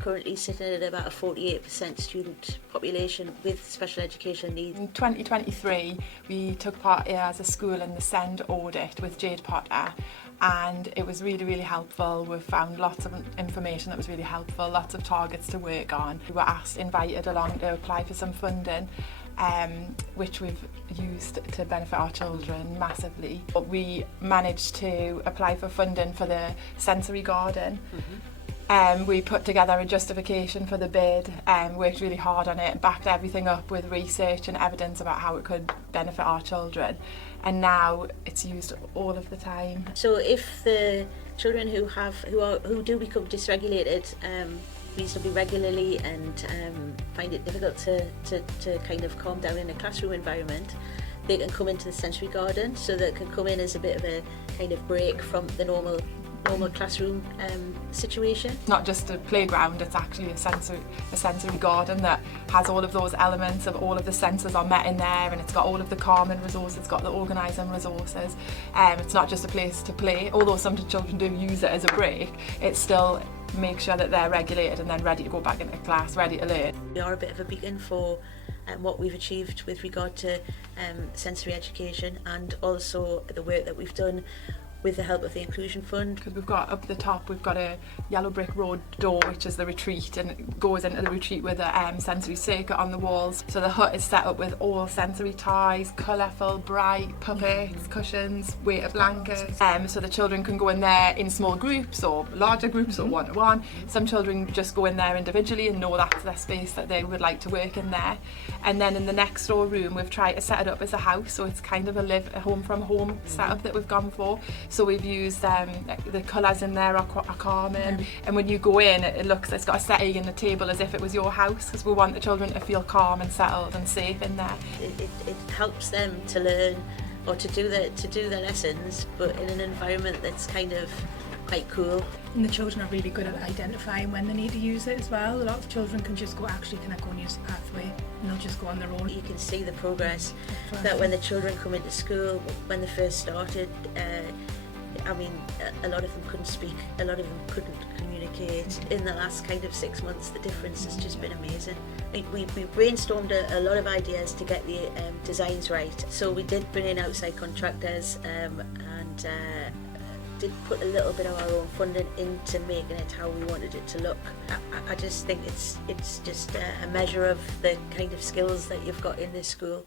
currently sitting at about a 48% student population with special education needs. In 2023, we took part as a school in the SEND audit with Jade Potter, and it was really, really helpful. We found lots of information that was really helpful, lots of targets to work on. We were invited along to apply for some funding, which we've used to benefit our children massively. But we managed to apply for funding for the sensory garden. We put together a justification for the bid and worked really hard on it, backed everything up with research and evidence about how it could benefit our children. And now it's used all of the time. So if the children who do become dysregulated reasonably regularly and find it difficult to kind of calm down in a classroom environment, they can come into the sensory garden, so that can come in as a bit of a kind of break from the normal classroom situation. It's not just a playground, it's actually a sensory garden that has all of those elements of all of the senses are met in there, and it's got all of the calming resources, it's got the organising resources. It's not just a place to play, although some children do use it as a break, it still makes sure that they're regulated and then ready to go back into class, ready to learn. We are a bit of a beacon for what we've achieved with regard to sensory education, and also the work that we've done with the help of the Inclusion Fund. Because we've got up the top, we've got a yellow brick road door, which is the retreat, and it goes into the retreat with a sensory circuit on the walls. So the hut is set up with all sensory toys, colourful, bright puppets, cushions, weighted blankets. So the children can go in there in small groups or larger groups or one-to-one. Some children just go in there individually and know that's their space that they would like to work in there. And then in the next door room, we've tried to set it up as a house, so it's kind of a home from home setup that we've gone for. So we've used the colours in there are calming, and when you go in, it's got a settee and a table as if it was your house, because we want the children to feel calm and settled and safe in there. It helps them to learn or to do their lessons, but in an environment that's kind of quite cool. And the children are really good at identifying when they need to use it as well. A lot of children can just go, actually, can I go and use the pathway? And they'll just go on their own. You can see the progress that when the children come into school, when they first started, I mean, a lot of them couldn't speak, a lot of them couldn't communicate. In the last kind of 6 months, the difference has just been amazing. We brainstormed a lot of ideas to get the designs right. So we did bring in outside contractors and did put a little bit of our own funding into making it how we wanted it to look. I just think it's just a measure of the kind of skills that you've got in this school.